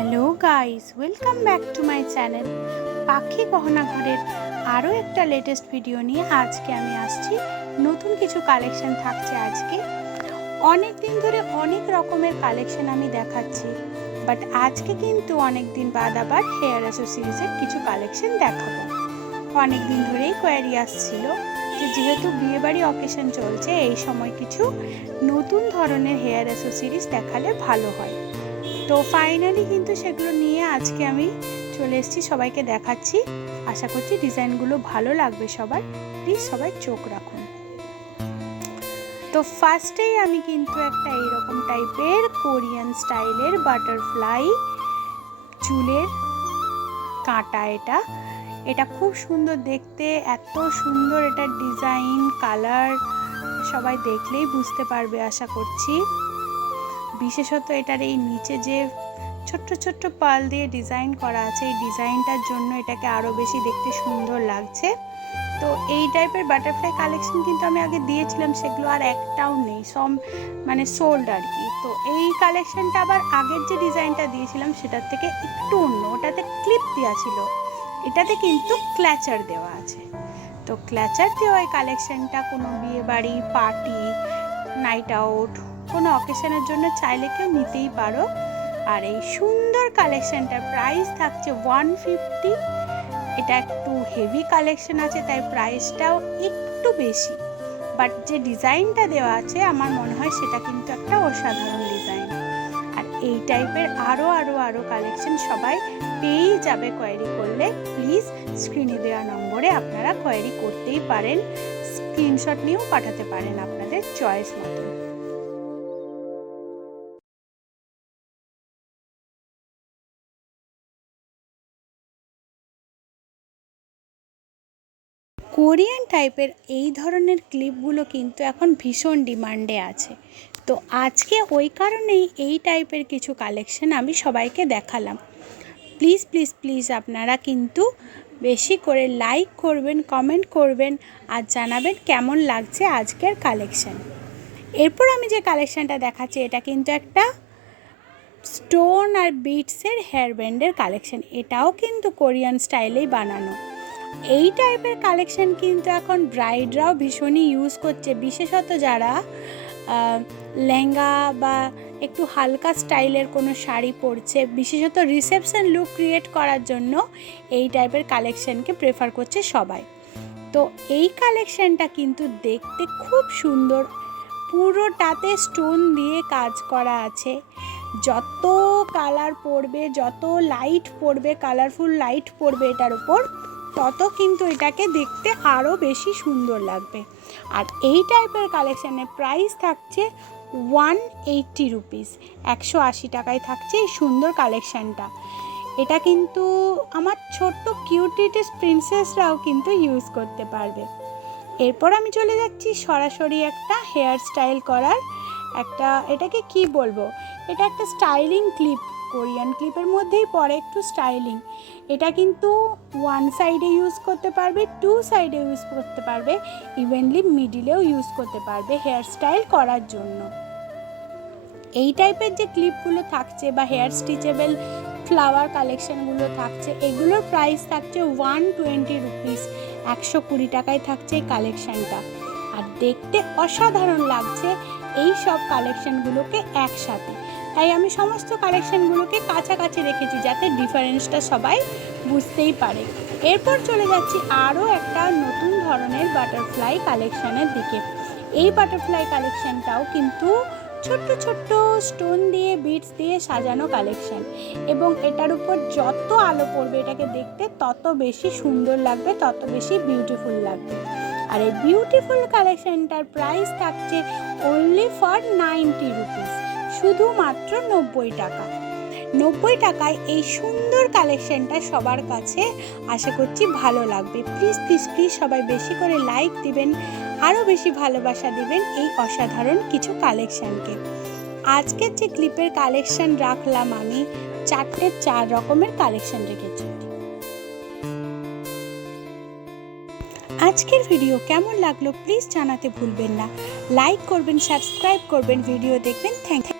Hello guys, welcome back to my channel পাখি গহনা ঘরের আরও একটা লেটেস্ট ভিডিও নিয়ে আজকে আমি আসছি। নতুন কিছু কালেকশন থাকছে আজকে। অনেক দিন ধরে অনেক রকমের কালেকশন আমি দেখাচ্ছি, বাট আজকে কিন্তু অনেক দিন বাদ আবার হেয়ার অ্যাসেসরিজের কিছু কালেকশন দেখাবো। অনেক দিন ধরেই কোয়ারি আসছিল যে যেহেতু বিয়েবাড়ি অকেশন চলছে, এই সময় কিছু নতুন ধরনের হেয়ার অ্যাসেসরিজ দেখালে ভালো হয়। তো ফাইনালি কিন্তু সেগুলো নিয়ে আজকে আমি চলে এসেছি, সবাইকে দেখাচ্ছি। আশা করছি ডিজাইনগুলো ভালো লাগবে সবার। প্লিজ সবাই চোখ রাখুন। তো ফার্স্টেই আমি কিন্তু একটা এইরকম টাইপের কোরিয়ান স্টাইলের বাটারফ্লাই চুলের কাঁটা, এটা খুব সুন্দর দেখতে, এত সুন্দর এটা ডিজাইন কালার, সবাই দেখলেই বুঝতে পারবে আশা করছি। বিশেষত এটার এই নিচে যে ছোট্ট ছোট্ট পাল দিয়ে ডিজাইন করা আছে, এই ডিজাইনটার জন্য এটাকে আরও বেশি দেখতে সুন্দর লাগছে। তো এই টাইপের বাটারফ্লাই কালেকশন কিন্তু আমি আগে দিয়েছিলাম, সেগুলো আর একটাও নেই, সব মানে সোল্ড আর কি। তো এই কালেকশনটা আবার আগের যে ডিজাইনটা দিয়েছিলাম সেটার থেকে একটু অন্য, ওটাতে ক্লিপ দেওয়া ছিল, এটাতে কিন্তু ক্ল্যাচার দেওয়া আছে। তো ক্ল্যাচার দেওয়া এই কালেকশনটা কোনো বিয়ে বাড়ি, পার্টি, নাইট আউট, কোনো অকেশনের জন্য চাইলে কেউ নিতেই পারো। আর এই সুন্দর কালেকশনটার প্রাইস থাকছে 150। এটা একটু হেভি কালেকশন আছে, তাই প্রাইসটাও একটু বেশি, বাট যে ডিজাইনটা দেওয়া আছে আমার মনে হয় সেটা কিন্তু একটা অসাধারণ ডিজাইন। আর এই টাইপের আরও কালেকশন সবাই পেয়েই যাবে কোয়ারি করলে। প্লিজ স্ক্রিনে দেওয়া নম্বরে আপনারা কোয়ারি করতেই পারেন, স্ক্রিনশট নিয়েও পাঠাতে পারেন আপনাদের চয়েস মতো। কোরিয়ান টাইপের এই ধরনের ক্লিপগুলো কিন্তু এখন ভীষণ ডিমান্ডে আছে। তো আজকে ওই কারণেই এই টাইপের কিছু কালেকশন আমি সবাইকে দেখালাম। প্লিজ প্লিজ প্লিজ আপনারা কিন্তু বেশি করে লাইক করবেন, কমেন্ট করবেন আর জানাবেন কেমন লাগছে আজকের কালেকশন। এরপর আমি যে কালেকশানটা দেখাচ্ছি এটা কিন্তু একটা স্টোন আর বিটসের হেয়ার ব্যান্ডের কালেকশন। এটাও কিন্তু কোরিয়ান স্টাইলেই বানানো। এই টাইপের কালেকশন কিন্তু এখন ব্রাইডরাও ভীষণই ইউজ করছে, বিশেষত যারা লেহেঙ্গা বা একটু হালকা স্টাইলের কোনো শাড়ি পরছে, বিশেষত রিসেপশন লুক ক্রিয়েট করার জন্য এই টাইপের কালেকশনকে প্রেফার করছে সবাই। তো এই কালেকশনটা কিন্তু দেখতে খুব সুন্দর, পুরোটাতে স্টোন দিয়ে কাজ করা আছে। যত কালার পড়বে, যত লাইট পড়বে, কালারফুল লাইট পড়বে এটার উপর, তত কিন্তু এটাকে দেখতে আরও বেশি সুন্দর লাগবে। আর এই টাইপের কালেকশানের প্রাইস থাকছে 180 রুপিস, 180 টাকায় থাকছে এই সুন্দর কালেকশানটা। এটা কিন্তু আমার ছোট্ট কিউটিটেস প্রিন্সেসরাও কিন্তু ইউজ করতে পারবে। এরপর আমি চলে যাচ্ছি সরাসরি একটা হেয়ার স্টাইল করার একটা, এটাকে কি বলবো, এটা একটা স্টাইলিং ক্লিপ, কোরিয়ান ক্লিপের মধ্যেই পড়ে একটু স্টাইলিং। এটা কিন্তু ওয়ান সাইডে ইউজ করতে পারবে, টু সাইডে ইউজ করতে পারবে, ইভেনলি মিডিলেও ইউজ করতে পারবে হেয়ার স্টাইল করার জন্য। এই টাইপের যে ক্লিপগুলো থাকছে বা হেয়ার স্টিচেবল ফ্লাওয়ার কালেকশানগুলো থাকছে, এগুলোর প্রাইস থাকছে 120 রুপিস, 120 টাকায় থাকছে এই কালেকশানটা। আর দেখতে অসাধারণ লাগছে এই সব কালেকশানগুলোকে একসাথে, তাই আমি সমস্ত কালেকশানগুলোকে কাছাকাছি রেখেছি যাতে ডিফারেন্সটা সবাই বুঝতেই পারে। এরপর চলে যাচ্ছি আরও একটা নতুন ধরনের বাটারফ্লাই কালেকশানের দিকে। এই বাটারফ্লাই কালেকশানটাও কিন্তু ছোট্ট ছোট্ট স্টোন দিয়ে, বিটস দিয়ে সাজানো কালেকশান, এবং এটার উপর যত আলো পড়বে এটাকে দেখতে তত বেশি সুন্দর লাগবে, তত বেশি বিউটিফুল লাগবে। আর এই বিউটিফুল কালেকশানটার প্রাইস থাকছে অনলি ফর 90 রুপিস, শুধুমাত্র 90 টাকা। 90 টাকায় এই সুন্দর কালেকশানটা সবার কাছে আশা করছি ভালো লাগবে। প্লিজ প্লিজ প্লিজ সবাই বেশি করে লাইক দিবেন, আরও বেশি ভালোবাসা দিবেন এই অসাধারণ কিছু কালেকশানকে। আজকের যে ক্লিপের কালেকশান রাখলাম আমি 4 রকমের কালেকশান রেখেছি। আজকের ভিডিও কেমন লাগলো প্লিজ জানাতে ভুলবেন না, লাইক করবেন, সাবস্ক্রাইব করবেন, ভিডিও দেখবেন। Thank you.